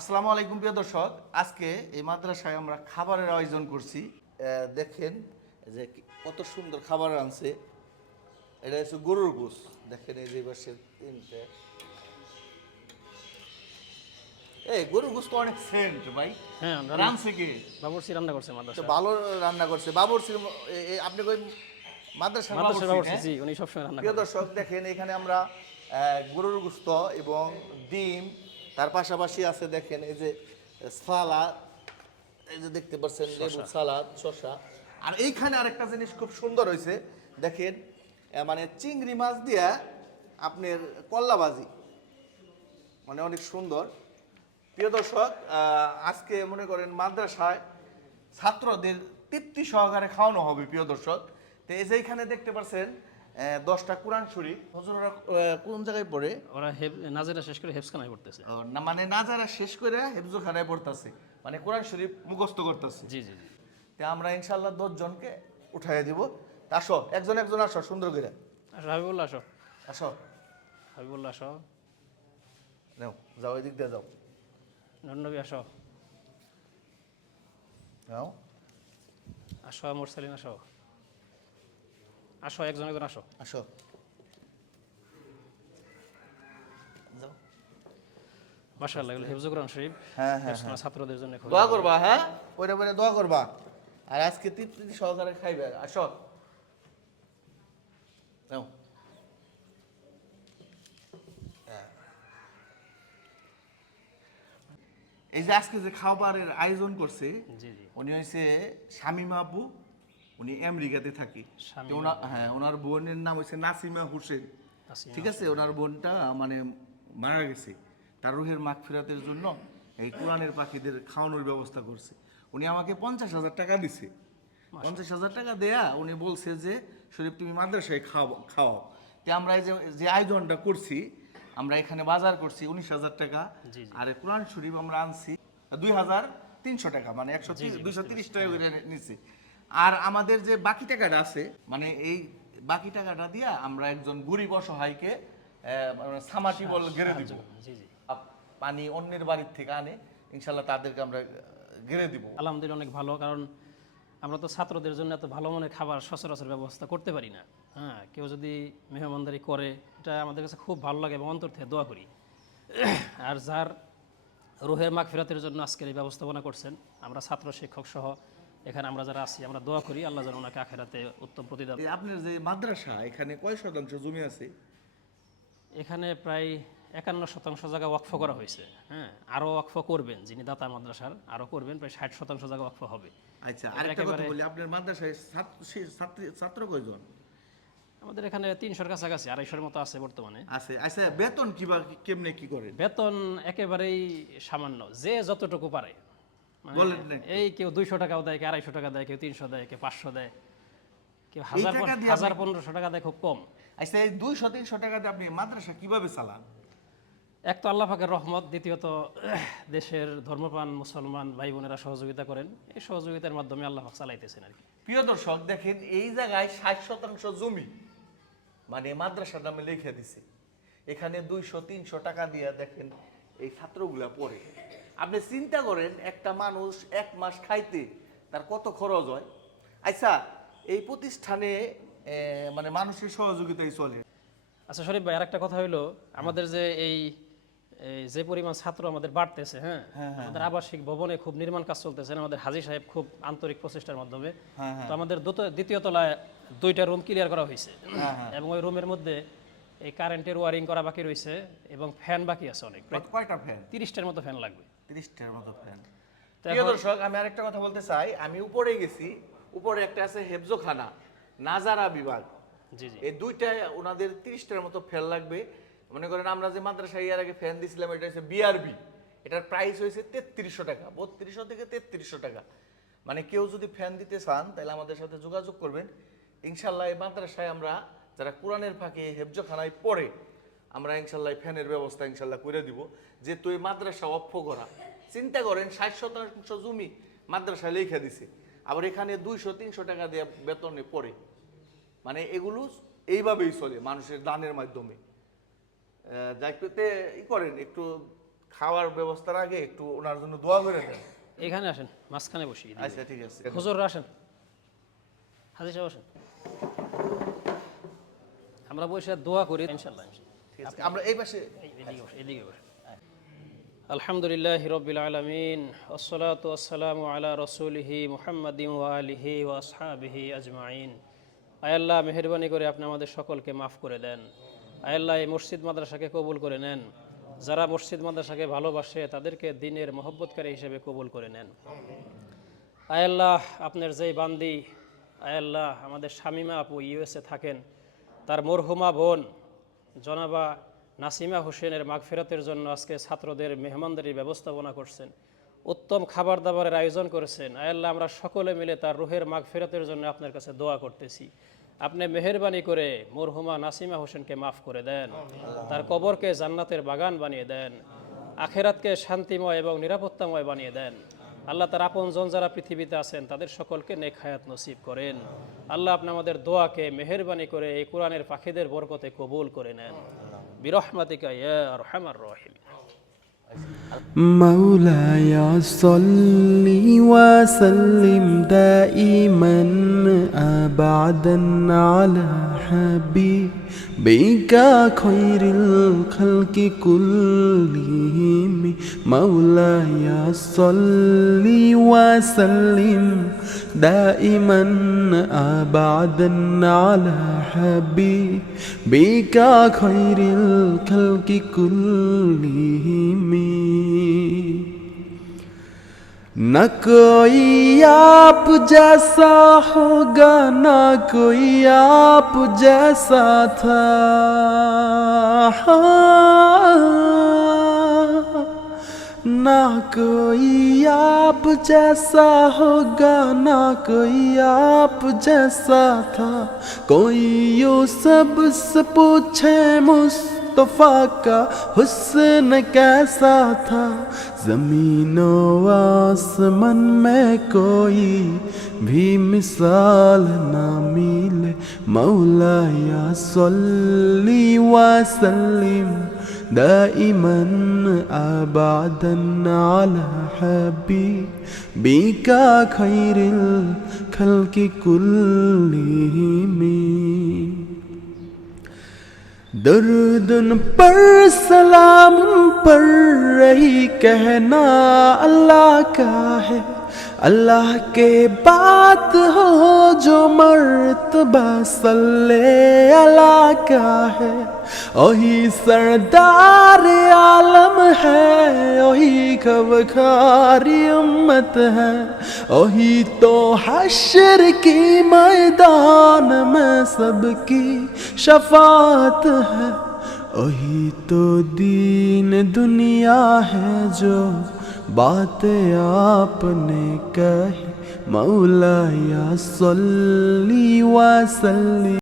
আসসালামু আলাইকুম প্রিয় দর্শক আজকে এই মাদ্রাসায় আমরা খাবারের আয়োজন করছি। দেখেন যে কত সুন্দর খাবার আনছে। এটা হচ্ছে গরুর গোস দেখেন এই যে পাশে তিনটে। এই গরুর গোস তো অনেক সেন্ট ভাই। হ্যাঁ রানছে কি? বাবুর্চি রান্না করছে মাদ্রাসা। ভালো রান্না করছে। বাবুর আপনি কই মাদ্রাসা মাদ্রাসা বাবুর্চি হ্যাঁ? জি উনি সবসময় রান্না প্রিয় দর্শক দেখেন এখানে আমরা গরুর গুস্ত এবং ডিম তার পাশাপাশি আছে দেখেন এই যে সালাদ এই যে দেখতে পাচ্ছেন লেবু সালাদ শসা। আর এইখানে আরেকটা জিনিস খুব সুন্দর হয়েছে দেখেন মানে চিংড়ি মাছ দিয়া আপনার কল্লাবাজি মানে অনেক সুন্দর। প্রিয় দর্শক আজকে মনে করেন মাদ্রাসায় ছাত্রদের তৃপ্তি সহকারে খাওয়ানো হবে প্রিয় দর্শক। তো এই যে এখানে দেখতে পাচ্ছেন দশটা কোরআন শরীফ হজুররা কোন জায়গায় পড়ে? ওরা নাজেরা শেষ করে হেফসখানায় পড়তেছে। না মানে না যারা শেষ করে হেফজোখানায় পড়তেছে। মানে কোরআন শরীফ মুখস্থ করতেছে। জি জি জি। তো আমরা ইনশাল্লাহ দশজনকে উঠাইয়া দিব। আসো একজন একজন আসো সুন্দর করে। আসো হাবিবুল্লাহ আসো। আসো। হাবিবুল্লাহ আসো। নাও যাও এদিক দিয়ে যাও। নন্নবী আসো। নাও। আসো মোরসালিন আসো। আসো একজন একজন আসো। আসো। যাও। কোরআন শরীফ। হ্যাঁ হ্যাঁ ছাত্রদের জন্য দোয়া করবা হ্যাঁ? পরে পরে দোয়া করবা। আর আজকে তৃপ্তি সহকারে খাইবে। আসো। নাও। এই যে আজকে যে খাবারের আয়োজন করছে জি জি। উনি হয়েছে শামিমা আপু উনি আমেরিকাতে থাকি। হ্যাঁ ওনার বোনের নাম হচ্ছে নাসিমা হোসেন। ঠিক আছে? ওনার বোনটা মানে মারা গেছে। তার রুহের মাগ ফেরাতের জন্য এই কোরআনের পাখিদের খাওয়ানোর ব্যবস্থা করছে। উনি আমাকে পঞ্চাশ হাজার টাকা দিছে। পঞ্চাশ হাজার টাকা দেয়া উনি বলছে যে শরীফ তুমি মাদ্রাসায় খাও খাওয়াও তো আমরা এই যে আয়োজনটা করছি আমরা এখানে বাজার করছি উনিশ হাজার টাকা। আর কোরআন শরীফ আমরা আনছি দুই হাজার তিনশো টাকা মানে একশো দুইশো তিরিশ টাকা করে নিচ্ছি আর আমাদের যে বাকি টাকাটা আছে মানে এই বাকি টাকাটা দিয়া আমরা একজন গরিব অসহায়কে সামাটি বল গেড়ে দিব। পানি অন্যের বাড়ির থেকে আনে ইনশাল্লাহ তাদেরকে আমরা গেড়ে দিব। আলহামদুলিল্লাহ অনেক ভালো কারণ আমরা তো ছাত্রদের জন্য এত ভালো মনে খাবার সচরাচর ব্যবস্থা করতে পারি না। হ্যাঁ কেউ যদি মেহমানদারি করে এটা আমাদের কাছে খুব ভালো লাগে এবং অন্তর থেকে দোয়া করি। আর যার রোহের মাগ ফেরাতের জন্য আজকের এই ব্যবস্থাপনা করছেন আমরা ছাত্র শিক্ষক সহ এখানে আমরা যারা আছি আমরা দোয়া করি আল্লাহ যেন ওনাকে আখেরাতে উত্তম প্রতিদান আপনার যে মাদ্রাসা এখানে কয় শতাংশ জমি আছে? এখানে প্রায় একান্ন শতাংশ জায়গা ওয়াকফ করা হয়েছে হ্যাঁ? আরও ওয়াকফ করবেন যিনি দাতা মাদ্রাসার আরও করবেন প্রায় ষাট শতাংশ জায়গা ওয়াকফ হবে। আচ্ছা আরেকটা কথা বলি আপনার মাদ্রাসায় ছাত্র ছাত্র কয়জন? আমাদের এখানে তিনশোর কাছাকাছি আড়াইশোর মতো আছে বর্তমানে। আছে আচ্ছা বেতন কিবা কেমনে কি করেন? বেতন একেবারেই সামান্য যে যতটুকু পারে। এই কেউ দুইশো টাকাও দেয় কেউ আড়াইশো টাকা দেয় কেউ তিনশো দেয় কেউ পাঁচশো দেয়। কেউ হাজার টাকা দিয়ে হাজার পনেরোশো টাকা দেয় খুব কম। আচ্ছা এই দুইশো তিনশো টাকাতে আপনি মাদ্রাসা কীভাবে চালান? এক তো আল্লাহ পাকের রহমত দ্বিতীয়ত দেশের ধর্মপ্রাণ মুসলমান ভাই বোনেরা সহযোগিতা করেন। এই সহযোগিতার মাধ্যমে আল্লাহ পাক চালাইতেছেন আর কি। প্রিয় দর্শক দেখেন এই জায়গায় ষাট শতাংশ জমি মানে মাদ্রাসার নামে লিখে দিছে। এখানে দুইশো তিনশো টাকা দিয়ে দেখেন এই ছাত্রগুলা পড়ে। আপনি চিন্তা করেন একটা মানুষ এক মাস খাইতে তার কত খরচ হয়? আচ্ছা এই প্রতিষ্ঠানে মানে মানুষের সহযোগিতাই চলে। আচ্ছা শরীফ ভাই আরেকটা কথা হইল আমাদের যে এই যে পরিমাণ ছাত্র আমাদের বাড়তেছে হ্যাঁ? আমাদের আবাসিক ভবনে খুব নির্মাণ কাজ চলতেছে আমাদের হাজি সাহেব খুব আন্তরিক প্রচেষ্টার মাধ্যমে। হ্যাঁ, তো আমাদের দ্বিতীয় তলায় দুইটা রুম ক্লিয়ার করা হয়েছে হ্যাঁ, হ্যাঁ। এবং ওই রুমের মধ্যে এই কারেন্টের ওয়ারিং করা বাকি রয়েছে এবং ফ্যান বাকি আছে অনেক। কয়টা ফ্যান তিরিশটার মতো ফ্যান লাগবে। তিরিশটার মতো ফ্যান প্রিয় দর্শক আমি আরেকটা কথা বলতে চাই। আমি উপরে গেছি। উপরে একটা আছে হেফজোখানা নাজারা বিভাগ। জি জি। এই দুইটা ওনাদের তিরিশটার মতো ফ্যান লাগবে। মনে করেন আমরা যে মাদ্রাসা ইয়ার আগে ফ্যান দিছিলাম এটা হচ্ছে বিআরবি এটার প্রাইস হয়েছে তেত্রিশশো টাকা। বত্রিশশো থেকে তেত্রিশশো টাকা। মানে কেউ যদি ফ্যান দিতে চান তাহলে আমাদের সাথে যোগাযোগ করবেন। ইনশাল্লাহ এই মাদ্রাসায় আমরা যারা কোরআনের ফাঁকে হেফজোখানায় পড়ে আমরা ইনশাল্লাহ এই ফ্যানের ব্যবস্থা ইনশাল্লাহ করে দিব। যে তুই মাদ্রাসা অক্ষ করা। চিন্তা করেন ষাট শতাংশ জমি মাদ্রাসায় লিখে দিছে। আবার এখানে দুইশো তিনশো টাকা দিয়ে বেতনে পড়ে। মানে এগুলো এইভাবেই চলে মানুষের দানের মাধ্যমে। যাইতে ই করেন একটু খাওয়ার ব্যবস্থার আগে একটু ওনার জন্য দোয়া করে দেন। এখানে আসেন মাঝখানে বসি আচ্ছা ঠিক আছে। হুজুর আসেন। হাজির সাহেব আসেন। আমরা বসে দোয়া করি ইনশাল্লাহ ঠিক আছে আমরা এই পাশে এদিকে বসে। আলহামদুলিল্লাহ রবিল আলমিন ওসলাত ওসালাম আলা রসুলিহি মুহাম্মদিন ওয়ালিহি ও আসহাবিহি আজমাইন। আয়াল্লাহ মেহরবানি করে আপনি আমাদের সকলকে মাফ করে দেন। আয়াল্লাহ এই মসজিদ মাদ্রাসাকে কবুল করে নেন। যারা মসজিদ মাদ্রাসাকে ভালোবাসে, তাদেরকে দিনের মহব্বতকারী হিসেবে কবুল করে নেন। আয়াল্লাহ আপনার যেই বান্দি আয়াল্লাহ আমাদের শামিমা আপু ইউএসএ থাকেন, তার মরহুমা বোন, জনাবা নাসিমা হোসেনের মাগফেরতের জন্য আজকে ছাত্রদের মেহমানদারির ব্যবস্থাপনা করছেন। উত্তম খাবার দাবারের আয়োজন করেছেন। আয়াল্লাহ আমরা সকলে মিলে তার রুহের মাগফেরতের জন্য আপনার কাছে দোয়া করতেছি। আপনি মেহরবানি করে মরহুমা নাসিমা হোসেনকে মাফ করে দেন। তার কবরকে জান্নাতের বাগান বানিয়ে দেন। আখেরাতকে শান্তিময় এবং নিরাপত্তাময় বানিয়ে দেন। আল্লাহ তার আপনজন যারা পৃথিবীতে আছেন তাদের সকলকে নেক হায়াত নসিব করেন। আল্লাহ আপনি আমাদের দোয়াকে মেহেরবানি করে এই কোরআনের পাখিদের বরকতে কবুল করে নেন। برحمتك يا أرحم الراحمين. مولاي صل وسلم دائما أبعدا على حبيبك خير الخلق كلهم مولاي صل وسلم دائما ابدا على حبيبك خير الخلق كلهم نہ کوئی آپ جیسا ہوگا، نہ کوئی آپ جیسا تھا۔ نہ کوئی آپ جیسا ہوگا، نہ کوئی آپ جیسا تھا۔ کوئی یوں سب سے پوچھے مجھ مصطفیٰ کا حسن کیسا تھا؟ زمین و آسمن میں کوئی بھی مثال نہ ملے۔ مولا یا صلی و سلم دائمًا آبادًا على حبيبك خير الخلق كلهم دردن پر سلام پر رہی کہنا اللہ کا ہے۔ اللہ کے بات ہو جو مرتبہ صلی اللہ کا ہے۔ وہی سردار عالم ہے وہی خبخاری امت ہے۔ وہی تو حشر کی میدان میں سب کی شفاعت ہے۔ وہی تو دین دنیا ہے جو باتیں آپ نے کہی۔ مولا یا صلی وسلم